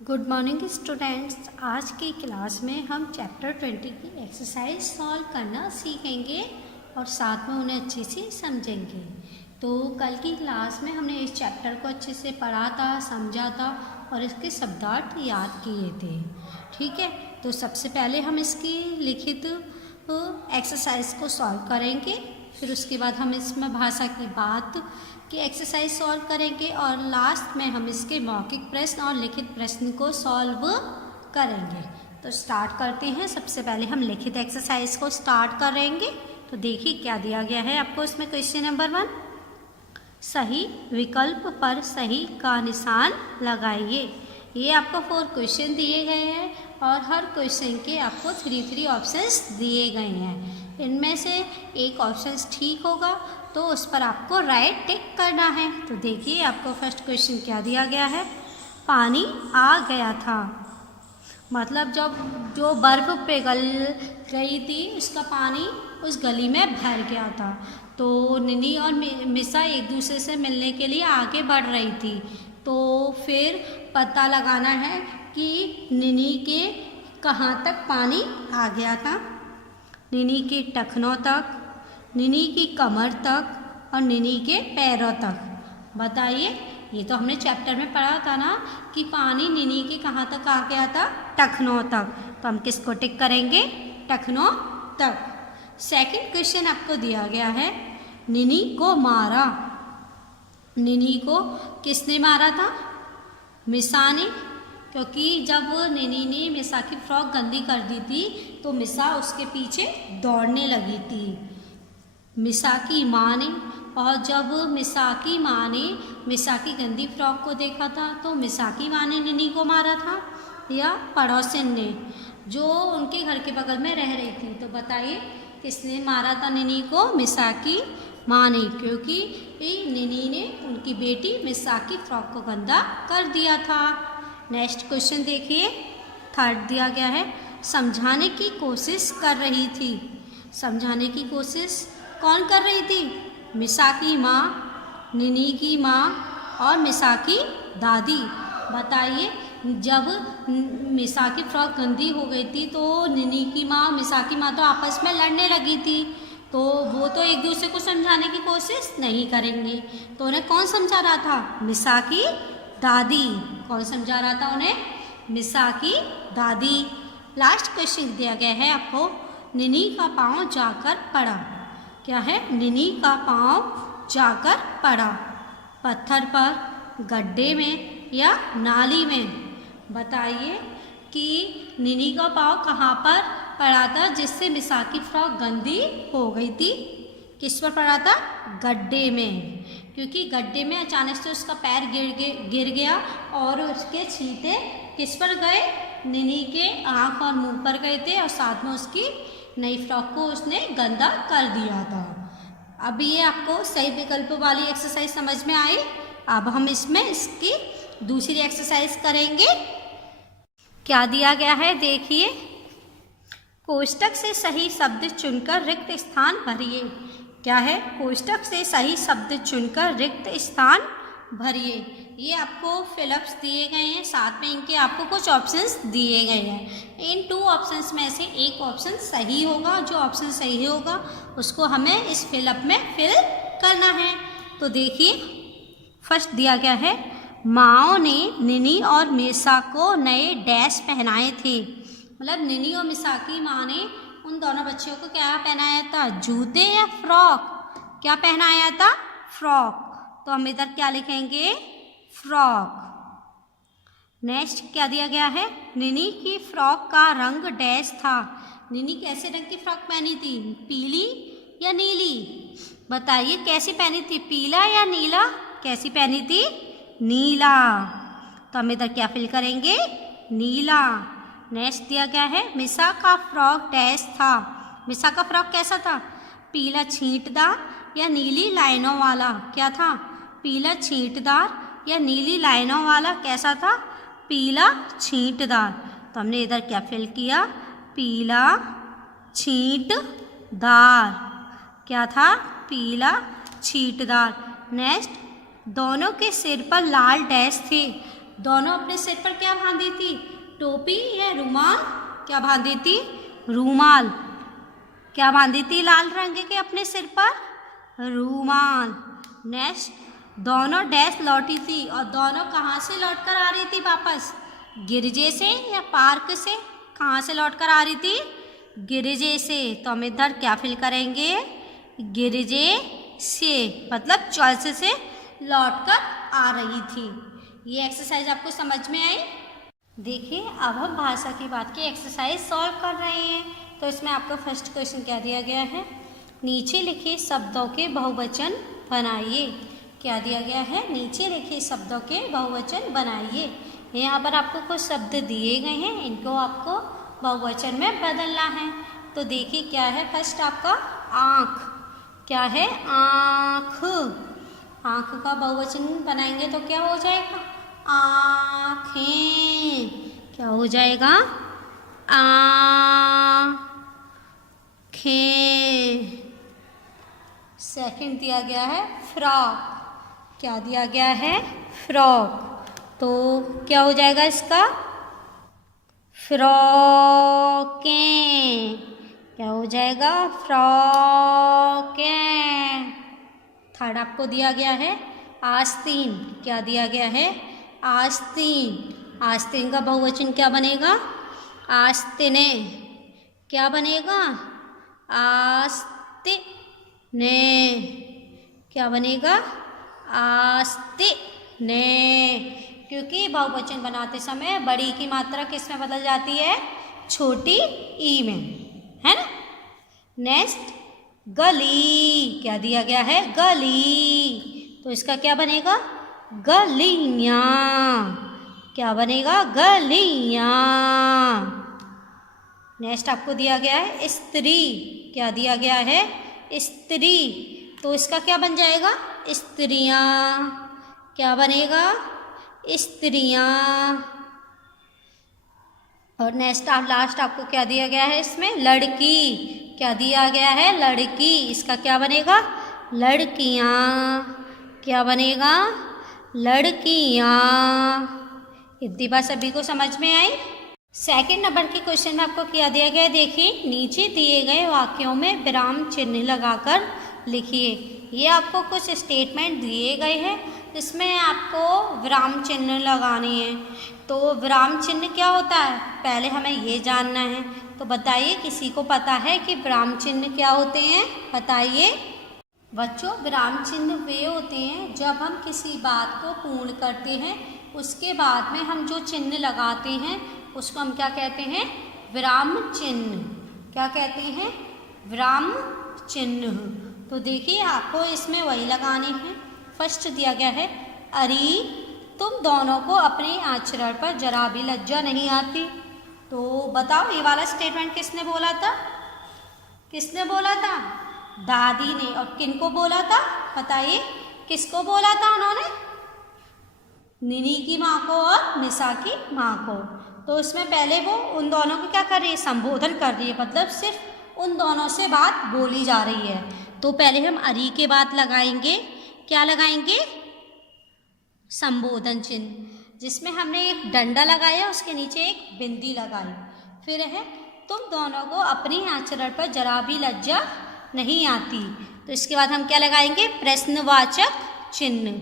Good morning students. आज की class में हम चैप्टर 20 की एक्सरसाइज सॉल्व करना सीखेंगे और साथ में उन्हें अच्छे से समझेंगे। तो कल की क्लास में हमने इस चैप्टर को अच्छे से पढ़ा था, समझा था और इसके शब्दार्थ याद किए थे। ठीक है, तो सबसे पहले हम इसकी लिखित एक्सरसाइज को सॉल्व करेंगे, फिर उसके बाद हम इसमें भाषा की बात की एक्सरसाइज सॉल्व करेंगे और लास्ट में हम इसके मौखिक प्रश्न और लिखित प्रश्न को सॉल्व करेंगे। तो स्टार्ट करते हैं। सबसे पहले हम लिखित एक्सरसाइज को स्टार्ट करेंगे। तो देखिए क्या दिया गया है आपको इसमें। क्वेश्चन नंबर 1, सही विकल्प पर सही का निशान लगाइए। ये आपको 4 क्वेश्चन दिए गए हैं और हर क्वेश्चन के आपको 3 ऑप्शंस दिए गए हैं। इनमें से एक ऑप्शन ठीक होगा तो उस पर आपको राइट टिक करना है। तो देखिए आपको फर्स्ट क्वेश्चन क्या दिया गया है। पानी आ गया था, मतलब जब जो बर्फ़ पिघल गई थी उसका पानी उस गली में भर गया था। तो निनी और मिसा एक दूसरे से मिलने के लिए आगे बढ़ रही थी। तो फिर पता लगाना है कि निनी के कहाँ तक पानी आ गया था। निनी के टखनों तक, निनी की कमर तक और निनी के पैरों तक। बताइए, ये तो हमने चैप्टर में पढ़ा था ना कि पानी निनी के कहाँ तक आ गया था, टखनों तक। तो हम किसको टिक करेंगे, टखनों तक। सेकंड क्वेश्चन आपको दिया गया है, निनी को मारा। निनी को किसने मारा था, मिसा ने, क्योंकि जब निनी ने मिसा की फ्रॉक गंदी कर दी थी तो मिसा उसके पीछे दौड़ने लगी थी, मिसा की माँ ने। और जब मिसा की माँ ने मिसा की गंदी फ्रॉक को देखा था तो मिसा की माँ ने निनी को मारा था या पड़ोसन ने जो उनके घर के बगल में रह रही थी। तो बताइए किसने मारा था निनी को, मिसा की माँ ने, क्योंकि निनी ने उनकी बेटी मिसा की फ्रॉक को गंदा कर दिया था। नेक्स्ट क्वेश्चन देखिए, थर्ड दिया गया है, समझाने की कोशिश कर रही थी। समझाने की कोशिश कौन कर रही थी, मिसा की माँ, निनी की माँ और मिसा की दादी। बताइए, जब मिसा की फ्रॉक गंदी हो गई थी तो निनी की माँ, मिसा की माँ तो आपस में लड़ने लगी थी। तो वो तो एक दूसरे को समझाने की कोशिश नहीं करेंगे। तो उन्हें कौन समझा रहा था, मिसा की दादी। कौन समझा रहा था उन्हें, मिसा की दादी। लास्ट क्वेश्चन दिया गया है आपको, निनी का पाँव जाकर पड़ा। क्या है, निनी का पाँव जाकर पड़ा, पत्थर पर, गड्ढे में या नाली में। बताइए कि निनी का पाँव कहाँ पर पड़ा था जिससे मिसा की फ्रॉक गंदी हो गई थी। किस पर पड़ा था, गड्ढे में, क्योंकि गड्ढे में अचानक से उसका पैर गिर गया और उसके छींटे किस पर गए, निनी के आँख और मुंह पर गए थे और साथ में उसकी नई फ्रॉक को उसने गंदा कर दिया था। अब ये आपको सही विकल्प वाली एक्सरसाइज समझ में आई। अब हम इसमें इसकी दूसरी एक्सरसाइज करेंगे। क्या दिया गया है देखिए, कोष्टक से सही शब्द चुनकर रिक्त स्थान भरिए। क्या है, कोष्टक से सही शब्द चुनकर रिक्त स्थान भरिए। ये आपको फिलअप्स दिए गए हैं, साथ में इनके आपको कुछ ऑप्शंस दिए गए हैं। इन 2 ऑप्शंस में से एक ऑप्शन सही होगा। जो ऑप्शन सही होगा उसको हमें इस फिलअप में फिल करना है। तो देखिए, फर्स्ट दिया गया है, माओ ने निनी और मिसा को नए डैश पहनाए थे। मतलब निनी और मिसा की माँ ने उन दोनों बच्चियों को क्या पहनाया था, जूते या फ्रॉक। क्या पहनाया था, फ्रॉक। तो हम इधर क्या लिखेंगे, फ्रॉक। नेक्स्ट क्या दिया गया है, निनी की फ्रॉक का रंग डैश था। निनी कैसे रंग की फ्रॉक पहनी थी, पीली या नीली। बताइए कैसी पहनी थी, पीला या नीला। कैसी पहनी थी, नीला। तो हम इधर क्या फिल करेंगे, नीला। नेक्स्ट दिया गया है, मिसा का फ्रॉक डैश था। मिसा का फ्रॉक कैसा था, पीला छींटदार या नीली लाइनों वाला। क्या था, पीला छींटदार या नीली लाइनों वाला। कैसा था, पीला छींटदार। तो हमने इधर क्या फिल किया, पीला छींटदार। क्या था, पीला छींटदार। नेक्स्ट, दोनों के सिर पर लाल डैश थे। दोनों अपने सिर पर क्या बांधी थी, टोपी या रुमाल, क्या बांधी थी, रूमाल, क्या बांधी थी लाल रंग के अपने सिर पर, रूमाल। नेक्स्ट, दोनों डैश लौटी थी, और दोनों कहाँ से लौट कर आ रही थी वापस, गिरजे से या पार्क से, कहाँ से लौट कर आ रही थी, गिरजे से। तो हम इधर क्या फिल करेंगे, गिरजे से, मतलब चर्च से लौट कर आ रही थी। ये एक्सरसाइज आपको समझ में आई। देखिए अब हम भाषा की बात की एक्सरसाइज सॉल्व कर रहे हैं। तो इसमें आपका फर्स्ट क्वेश्चन क्या दिया गया है, नीचे लिखे शब्दों के बहुवचन बनाइए। क्या दिया गया है, नीचे लिखे शब्दों के बहुवचन बनाइए। यहाँ पर आपको कुछ शब्द दिए गए हैं, इनको आपको बहुवचन में बदलना है। तो देखिए क्या है, फर्स्ट आपका आँख, क्या है, आँख। आँख का बहुवचन बनाएंगे तो क्या हो जाएगा, आँखें। क्या हो जाएगा, आँखें। सेकंड दिया गया है फ्रॉक, क्या दिया गया है, फ्रॉक। तो क्या हो जाएगा इसका, फ्रॉकें। क्या हो जाएगा, फ्रॉकें। थर्ड आपको दिया गया है आस्तीन, क्या दिया गया है, आस्तीन। आस्तीन का बहुवचन क्या बनेगा, आस्तीने। क्या बनेगा, आस्तीने। क्या बनेगा, आस्तीने। क्योंकि बहुवचन बनाते समय बड़ी की मात्रा किस में बदल जाती है, छोटी ई में, है ना। नेक्स्ट गली, क्या दिया गया है, गली। तो इसका क्या बनेगा, गलियां। क्या बनेगा, गलियां। नेक्स्ट आपको दिया गया है स्त्री, क्या दिया गया है, स्त्री। तो इसका क्या बन जाएगा, स्त्रियां। क्या बनेगा, स्त्रियां। और नेक्स्ट लास्ट आपको क्या दिया गया है इसमें, लड़की। क्या दिया गया है, लड़की। इसका क्या बनेगा, लड़कियां। क्या बनेगा, लड़कियां। इतनी बात सभी को समझ में आई। सेकंड नंबर के क्वेश्चन में आपको क्या दिया गया है, देखिए नीचे दिए गए वाक्यों में विराम चिन्ह लगाकर लिखिए। ये आपको कुछ स्टेटमेंट दिए गए हैं, इसमें आपको विराम चिन्ह लगाने हैं। तो विराम चिन्ह क्या होता है, पहले हमें ये जानना है। तो बताइए, किसी को पता है कि विराम चिन्ह क्या होते हैं, बताइए बच्चों। विराम चिन्ह वे होते हैं जब हम किसी बात को पूर्ण करते हैं, उसके बाद में हम जो चिन्ह लगाते हैं उसको हम क्या कहते हैं, विराम चिन्ह। क्या कहते हैं, विराम चिन्ह। तो देखिए आपको इसमें वही लगाने हैं। फर्स्ट दिया गया है, अरे तुम दोनों को अपने आचरण पर जरा भी लज्जा नहीं आती। तो बताओ ये वाला स्टेटमेंट किसने बोला था, किसने बोला था, दादी ने। और किनको बोला था, बताइए किसको बोला था उन्होंने, निनी की माँ को और निशा की माँ को। तो इसमें पहले वो उन दोनों को क्या कर रही है, संबोधन कर रही है, मतलब सिर्फ उन दोनों से बात बोली जा रही है। तो पहले हम अरी के बाद लगाएंगे, क्या लगाएंगे, संबोधन चिन्ह, जिसमें हमने एक डंडा लगाया, उसके नीचे एक बिंदी लगाई। फिर है, तुम दोनों को अपनी आचरण पर जरा भी लज्जा नहीं आती। तो इसके बाद हम क्या लगाएंगे, प्रश्नवाचक चिन्ह।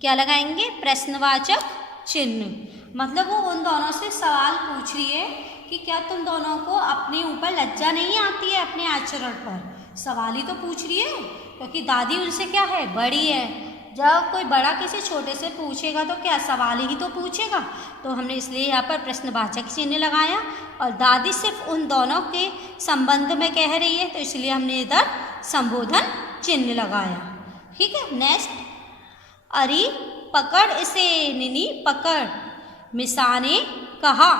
क्या लगाएंगे, प्रश्नवाचक चिन्ह। मतलब वो उन दोनों से सवाल पूछ रही है कि क्या तुम दोनों को अपने ऊपर लज्जा नहीं आती है अपने आचरण पर। सवाल ही तो पूछ रही है, क्योंकि दादी उनसे क्या है, बड़ी है। जब कोई बड़ा किसी छोटे से पूछेगा तो क्या सवाल ही तो पूछेगा। तो हमने इसलिए यहाँ पर प्रश्नवाचक चिन्ह लगाया, और दादी सिर्फ उन दोनों के संबंध में कह रही है, तो इसलिए हमने इधर संबोधन चिन्ह लगाया। ठीक है। नेक्स्ट, अरे पकड़ इसे निनी पकड़, मिसा ने कहा।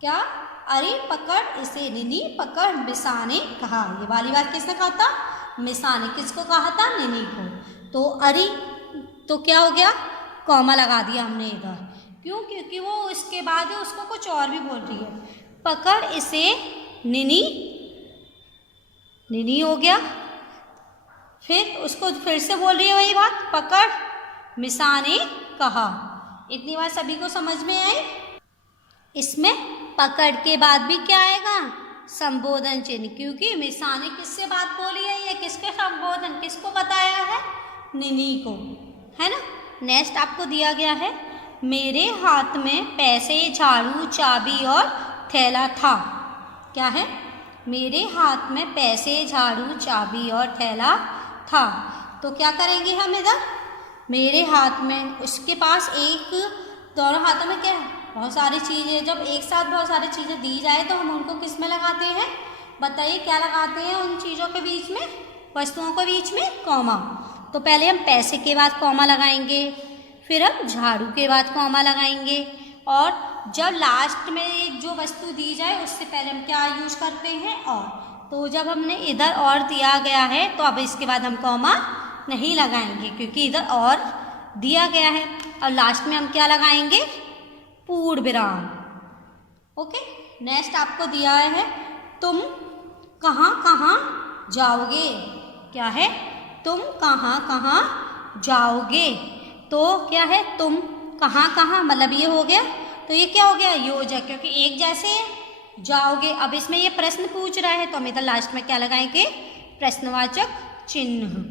क्या, अरे पकड़ इसे निनी पकड़, मिसा ने कहा। ये वाली बात किसने कहा था, मिसा ने। किसको कहा था, निनी को। तो अरे तो क्या हो गया, कॉमा लगा दिया हमने इधर। क्यों, क्योंकि वो इसके बाद उसको कुछ और भी बोल रही है। पकड़ इसे निनी, निनी हो गया। फिर उसको फिर से बोल रही है वही बात, पकड़ मिसा ने कहा। इतनी बात सभी को समझ में आई। इसमें पकड़ के बाद भी क्या आएगा, संबोधन चिन्ह, क्योंकि मिसा ने किससे बात बोली है, ये किसके संबोधन, किसको बताया है, निनी को, है ना। नेक्स्ट आपको दिया गया है, मेरे हाथ में पैसे, झाड़ू, चाबी और थैला था। क्या है, मेरे हाथ में पैसे, झाड़ू, चाबी और थैला था। तो क्या करेंगे हम इधर, मेरे हाथ में, उसके पास एक, दोनों हाथों में क्या है, बहुत सारी चीज़ें। जब एक साथ बहुत सारी चीज़ें दी जाए तो हम उनको किस में लगाते हैं, बताइए क्या लगाते हैं उन चीज़ों के बीच में, वस्तुओं के बीच में, कॉमा। तो पहले हम पैसे के बाद कॉमा लगाएंगे, फिर हम झाड़ू के बाद कॉमा लगाएंगे, और जब लास्ट में जो वस्तु दी जाए उससे पहले हम क्या यूज करते हैं, और। तो जब हमने इधर और दिया गया है तो अब इसके बाद हम कॉमा नहीं लगाएंगे, क्योंकि इधर और दिया गया है। और लास्ट में हम क्या लगाएंगे, पूर्ण विराम। ओके। नेक्स्ट आपको दिया है, तुम कहाँ कहाँ जाओगे। क्या है, तुम कहाँ कहाँ जाओगे। तो क्या है, तुम कहाँ कहाँ, मतलब ये हो गया, तो ये क्या हो गया, योजक, क्योंकि एक जैसे जाओगे। अब इसमें ये प्रश्न पूछ रहा है तो हम इधर लास्ट में क्या लगाएंगे, प्रश्नवाचक चिन्ह।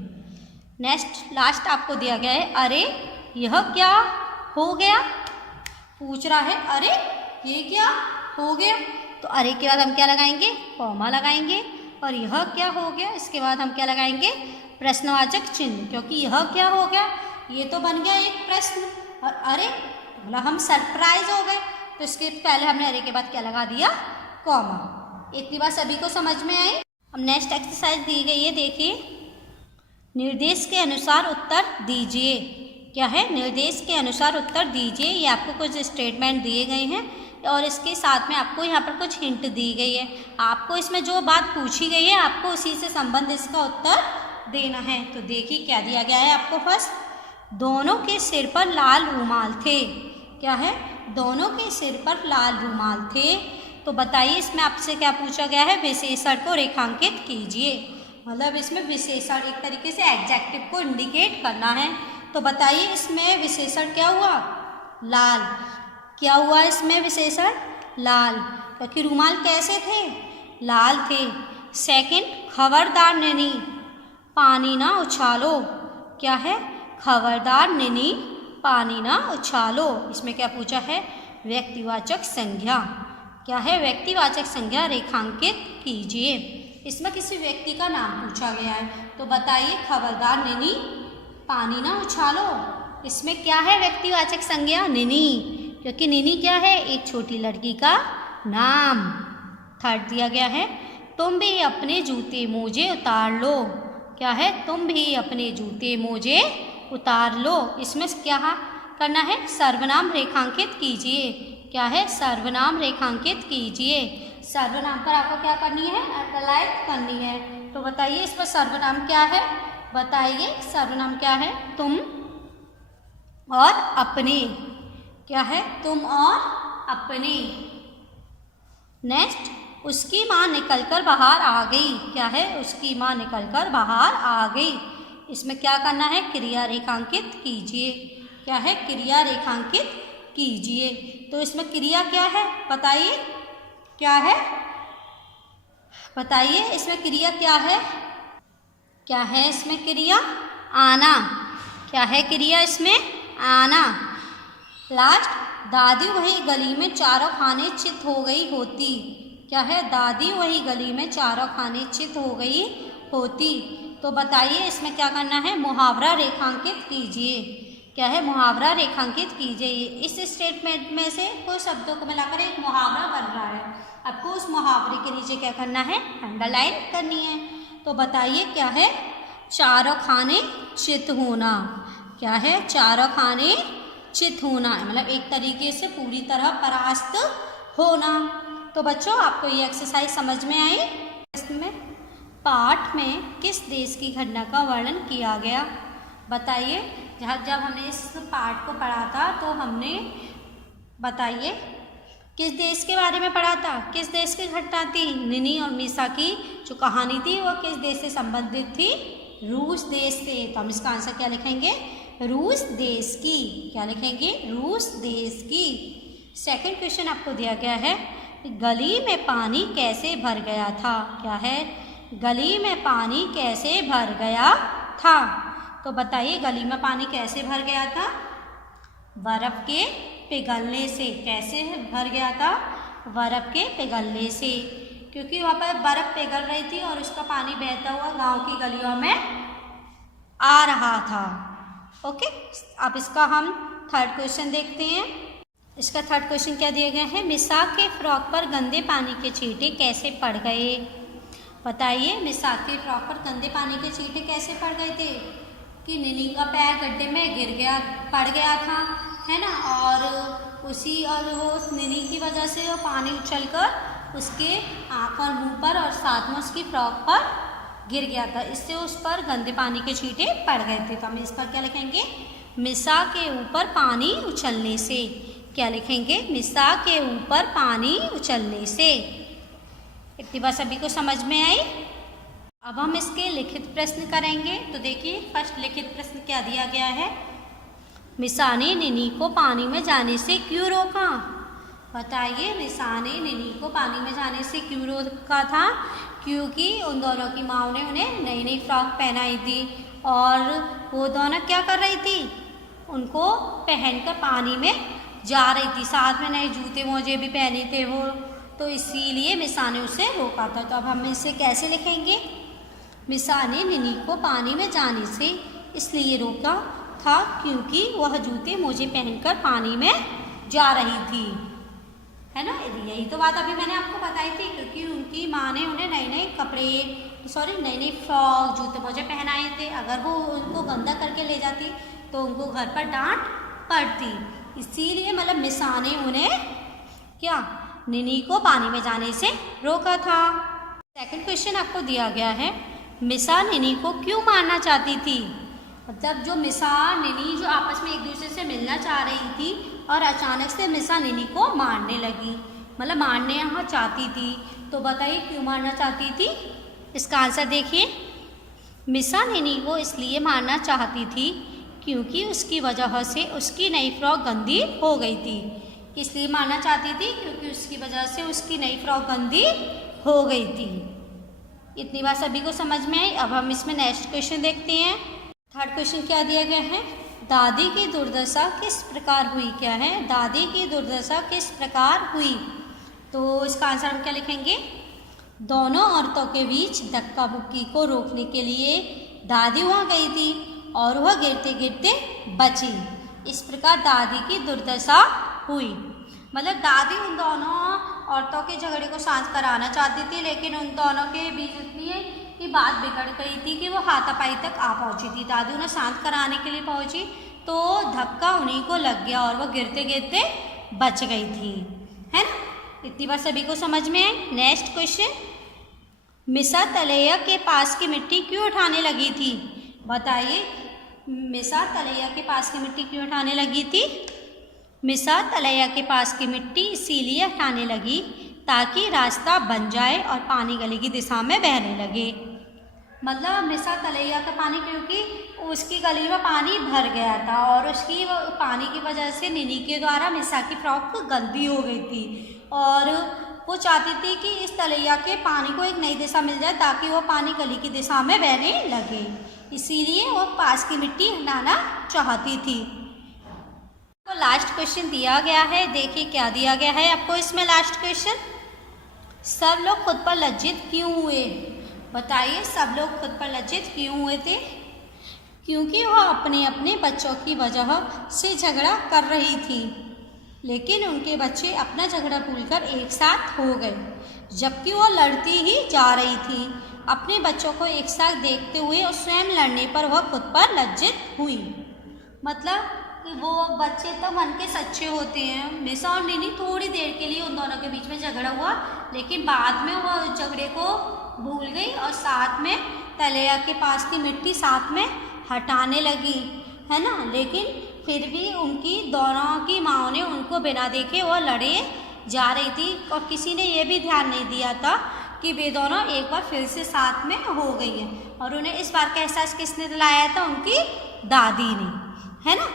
नेक्स्ट लास्ट आपको दिया गया है, अरे यह क्या हो गया, पूछ रहा है, अरे ये क्या हो गया। तो अरे के बाद हम क्या लगाएंगे, कॉमा लगाएंगे, और यह क्या हो गया, इसके बाद हम क्या लगाएंगे, प्रश्नवाचक चिन्ह, क्योंकि यह क्या हो गया, ये तो बन गया एक प्रश्न, और अरे मतलब हम सरप्राइज हो गए, तो इसके पहले हमने अरे के बाद क्या लगा दिया, कॉमा। इतनी बात सभी को समझ में आई। अब नेक्स्ट एक्सरसाइज दी गई है, देखिए, निर्देश के अनुसार उत्तर दीजिए। क्या है, निर्देश के अनुसार उत्तर दीजिए। ये आपको कुछ स्टेटमेंट दिए गए हैं और इसके साथ में आपको यहाँ पर कुछ हिंट दी गई है। आपको इसमें जो बात पूछी गई है आपको उसी से संबंधित इसका उत्तर देना है। तो देखिए क्या दिया गया है आपको। फर्स्ट, दोनों के सिर पर लाल रुमाल थे। क्या है, दोनों के सिर पर लाल रुमाल थे। तो बताइए इसमें आपसे क्या पूछा गया है, विशेषण को रेखांकित कीजिए। मतलब इसमें विशेषण, एक तरीके से एडजेक्टिव को इंडिकेट करना है। तो बताइए इसमें विशेषण क्या हुआ, लाल। क्या हुआ इसमें विशेषण, लाल, क्योंकि रुमाल कैसे थे, लाल थे। सेकंड, खबरदार नैनी पानी ना उछालो। क्या है, खबरदार नैनी पानी ना उछालो। इसमें क्या पूछा है, व्यक्तिवाचक संज्ञा। क्या है, व्यक्तिवाचक संज्ञा रेखांकित कीजिए। इसमें किसी व्यक्ति का नाम पूछा गया है। तो बताइए खबरदार नैनी पानी ना उछालो, इसमें क्या है व्यक्तिवाचक संज्ञा, नैनी, क्योंकि नैनी क्या है, एक छोटी लड़की का नाम। थर्ड दिया गया है, तुम भी अपने जूते मोजे उतार लो। क्या है, तुम भी अपने जूते मोजे उतार लो। इसमें क्या करना है, सर्वनाम रेखांकित कीजिए। क्या है, सर्वनाम रेखांकित कीजिए। सर्वनाम पर आपको क्या करनी है, अंडरलाइन करनी है। तो बताइए इसमें सर्वनाम क्या है, बताइए सर्वनाम क्या है, तुम और अपने। क्या है, तुम और अपने। नेक्स्ट, उसकी माँ निकलकर बाहर आ गई। क्या है, उसकी माँ निकलकर बाहर आ गई। इसमें क्या करना है, क्रिया रेखांकित कीजिए। क्या है, क्रिया रेखांकित कीजिए। तो इसमें क्रिया क्या है बताइए, क्या है बताइए, इसमें क्रिया क्या है, क्या है इसमें क्रिया, आना। क्या है क्रिया इसमें, आना। लास्ट, दादी वही गली में चारों खाने चित हो गई होती। क्या है, दादी वही गली में चारों खाने चित हो गई होती। तो बताइए इसमें क्या करना है, मुहावरा रेखांकित कीजिए। क्या है, मुहावरा रेखांकित कीजिए। इस स्टेटमेंट में से कुछ शब्दों को मिलाकर एक मुहावरा बन रहा है। आपको उस मुहावरे के नीचे क्या करना है, अंडरलाइन करनी है। तो बताइए क्या है, चारों खाने चित होना। क्या है, चारों खाने चित होना, मतलब एक तरीके से पूरी तरह परास्त होना। तो बच्चों आपको ये एक्सरसाइज समझ में आई। इसमें पाठ में किस देश की घटना का वर्णन किया गया, बताइए। जब हमने इस पाठ को पढ़ा था तो हमने बताइए किस देश के बारे में पढ़ा था, किस देश की घटना थी, निनी और मीसा की जो कहानी थी वो किस देश से संबंधित थी, रूस देश से। तो हम इसका आंसर क्या लिखेंगे, रूस देश की। क्या लिखेंगे? रूस देश की। सेकंड क्वेश्चन आपको दिया गया है, गली में पानी कैसे भर गया था? क्या है? गली में पानी कैसे भर गया था? तो बताइए गली में पानी कैसे भर गया था? बर्फ के पिघलने से। कैसे भर गया था? बर्फ के पिघलने से, क्योंकि वहाँ पर बर्फ पिघल रही थी और उसका पानी बहता हुआ गांव की गलियों में आ रहा था। ओके, अब इसका हम थर्ड क्वेश्चन देखते हैं। इसका थर्ड क्वेश्चन क्या दिया गया है? मिसाक के फ्रॉक पर गंदे पानी के छींटे कैसे पड़ गए? बताइए मिसाक के फ्रॉक पर गंदे पानी के छींटे कैसे पड़ गए थे? कि निनी का पैर गड्ढे में गिर गया, पड़ गया था, है ना, और वो निनी की वजह से वो पानी उछलकर उसके आँख और मुँह पर और साथ में उसकी फ्रॉक पर गिर गया था। इससे उस पर गंदे पानी के छींटे पड़ गए थे। तो हम इस पर क्या लिखेंगे? मिसा के ऊपर पानी उछलने से। क्या लिखेंगे? मिसा के ऊपर पानी उछलने से। इतनी बात सभी को समझ में आई? अब हम इसके लिखित प्रश्न करेंगे। तो देखिए फर्स्ट लिखित प्रश्न क्या दिया गया है? मिसा ने निनी को पानी में जाने से क्यों रोका? बताइए मिसा ने निनी को पानी में जाने से क्यों रोका था? क्योंकि उन दोनों की माँ ने उन्हें नई नई फ्रॉक पहनाई थी और वो दोनों क्या कर रही थी? उनको पहनकर पानी में जा रही थी, साथ में नए जूते मोजे भी पहने थे वो, तो इसीलिए मिसा ने उसे रोका था। तो अब हम इसे कैसे लिखेंगे? मिसा ने निनी को पानी में जाने से इसलिए रोका था क्योंकि वह जूते मोजे पहनकर पानी में जा रही थी, है ना। यही तो बात अभी मैंने आपको बताई थी, क्योंकि उनकी माँ ने उन्हें नए नई फ्रॉक जूते मोजे पहनाए थे। अगर वो उनको गंदा करके ले जाती तो उनको घर पर डांट पड़ती, इसीलिए मतलब मिसा ने उन्हें क्या, निनी को पानी में जाने से रोका था। सेकंड क्वेश्चन आपको दिया गया है, मिसा निनी को क्यों मारना चाहती थी? मतलब जो मिसा निनी जो आपस में एक दूसरे से मिलना चाह रही थी और अचानक से मिसा निनी को मारने लगी, मतलब मारने यहाँ चाहती थी। तो बताइए क्यों मारना चाहती थी? इसका आंसर देखिए। मिसा निनी को इसलिए मारना चाहती थी क्योंकि उसकी वजह से उसकी नई फ्रॉक गंदी हो गई थी। इसलिए मारना चाहती थी क्योंकि उसकी वजह से उसकी नई फ्रॉक गंदी हो गई थी। इतनी बात सभी को समझ में आई? अब हम इसमें नेक्स्ट क्वेश्चन देखते हैं। थर्ड क्वेश्चन क्या दिया गया है? दादी की दुर्दशा किस प्रकार हुई? क्या है? दादी की दुर्दशा किस प्रकार हुई? तो इसका आंसर हम क्या लिखेंगे? दोनों औरतों के बीच धक्का मुक्की को रोकने के लिए दादी वहाँ गई थी और वह गिरते गिरते बची। इस प्रकार दादी की दुर्दशा हुई। मतलब दादी उन दोनों औरतों के झगड़े को शांत कराना चाहती थी, लेकिन उन दोनों के बीच इतनी की बात बिगड़ गई थी कि वो हाथापाई तक आ पहुंची थी। दादी उन्हें शांत कराने के लिए पहुंची तो धक्का उन्हीं को लग गया और वो गिरते गिरते बच गई थी, है ना। इतनी बार सभी को समझ में आई? नेक्स्ट क्वेश्चन, मिसा तलैया के पास की मिट्टी क्यों उठाने लगी थी? बताइए मिसा तलैया के पास की मिट्टी क्यों उठाने लगी थी? मिसा तलैया के पास की मिट्टी इसीलिए हटाने लगी ताकि रास्ता बन जाए और पानी गली की दिशा में बहने लगे। मतलब मिसा तलैया का पानी, क्योंकि उसकी गली में पानी भर गया था और उसकी पानी की वजह से निनी के द्वारा मिसा की फ्रॉक गंदी हो गई थी और वो चाहती थी कि इस तलैया के पानी को एक नई दिशा मिल जाए ताकि वो पानी गली की दिशा में बहने लगे, इसीलिए वो पास की मिट्टी हटाना चाहती थी। तो लास्ट क्वेश्चन दिया गया है, देखिए क्या दिया गया है आपको इसमें। लास्ट क्वेश्चन, सब लोग खुद पर लज्जित क्यों हुए? बताइए सब लोग खुद पर लज्जित क्यों हुए थे? क्योंकि वह अपने अपने बच्चों की वजह से झगड़ा कर रही थी, लेकिन उनके बच्चे अपना झगड़ा भूलकर एक साथ हो गए, जबकि वह लड़ती ही जा रही थी। अपने बच्चों को एक साथ देखते हुए और स्वयं लड़ने पर वह खुद पर लज्जित हुई। मतलब कि वो बच्चे तो मन के सच्चे होते हैं। मिसा और निनी थोड़ी देर के लिए उन दोनों के बीच में झगड़ा हुआ, लेकिन बाद में वो झगड़े को भूल गई और साथ में तलैया के पास की मिट्टी साथ में हटाने लगी, है ना। लेकिन फिर भी उनकी दोनों की माँ ने उनको बिना देखे वो लड़े जा रही थी और किसी ने ये भी ध्यान नहीं दिया था कि वे दोनों एक बार फिर से साथ में हो गई हैं। और उन्हें इस बार का एहसास किसने दिलाया था? उनकी दादी ने। है ना।